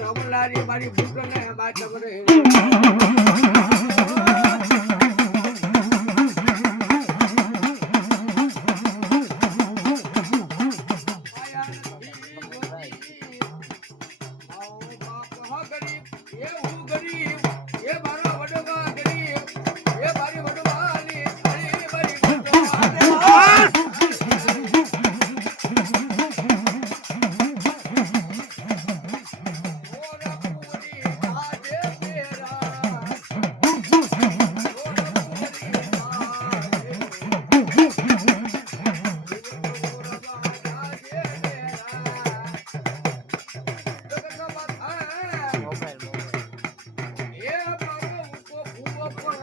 રમલારી મારી ભૂતને બાચમ રે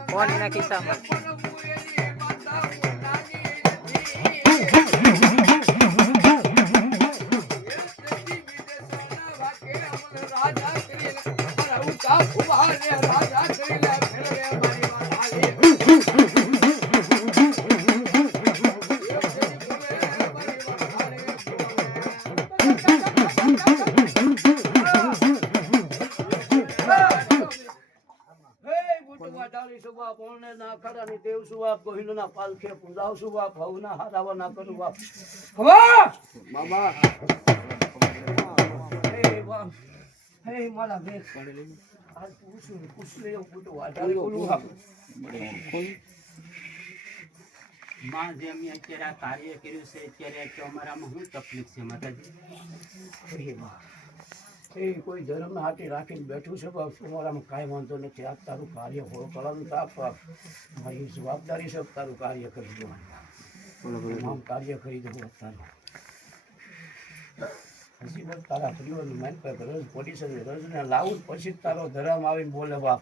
કોણ ના કિસ્સામાં પાલખે પૂજાવશું બાપ ભવના હારાવા ના કરું બાપ બાબા હે મારા બેગ પડેલી આ પૂછું પૂછલે એવું બધું વાટાલે બોલું બાપ માં જે અમે અત્યારે આ કાર્ય કર્યું છે અત્યારે તો અમારામાં શું તકલીફ છે માતાજી એ કોઈ ધર્મ હાથી રાખીને બેઠું છે બાપ તમારામાં કાંઈ વાંધો નથી આ તારું કાર્ય ફોડો કરવાનું તાપ મારી જવાબદારી છે તારું કાર્ય કરી દેવાનું આમ કાર્ય કરી દેવું તારું પછી બસ તારા પરિવારની માન પર રજ પોલીસ રજને લાવું પછી તારો ધર્મ આવીને બોલે બાપ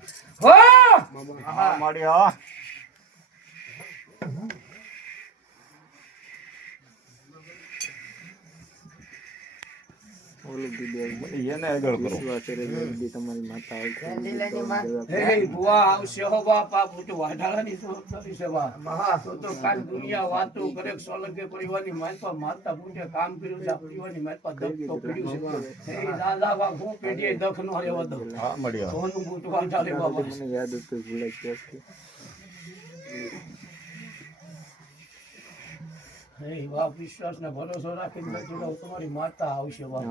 દુનિયા વાતો કરે સોલંકે પરિવારની માલપા માતા પૂજે કામ કર્યું છે પરિવારની માલપા દખ તો કર્યું છે એ દાદા બા હું પેઢીએ દખ નો રહેવા દો સોનું બૂટ વાઢાલે બાબા મને યાદ હતું ભૂલાઈ ગયું હે બાપ વિશ્વાસ ને ભરોસો રાખીને બેઠો તમારી માતા આવશે બાપ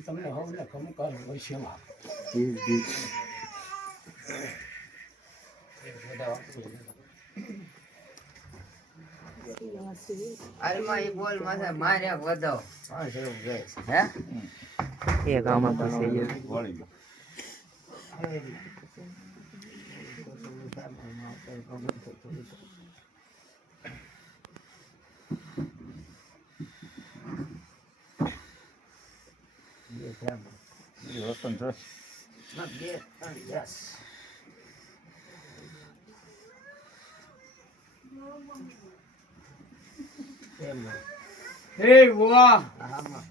તમને હવને ખમકાર હોય બાપ આલમાં ઈ બોલ માથે માર્યા વધો હા એવું ગઈ હે એ ગામમાં પાસે વળી Yes. હે વાહ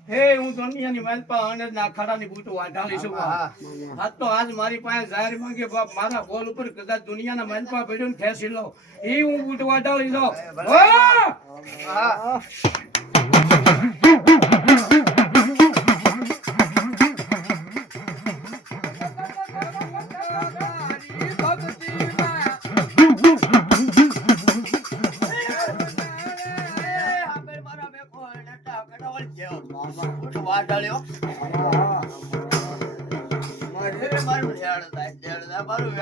હે હું દુનિયાની માલપા અને નાખાડાની બૂટ વાઢાલી છું આજ તો આજ મારી પાસે જાહેર માંગે બાપ મારા બોલ ઉપર કદાચ દુનિયાના માલપા પડ્યો ને ખેંચી લો એ હું બૂટ વાઢાલી લો મારું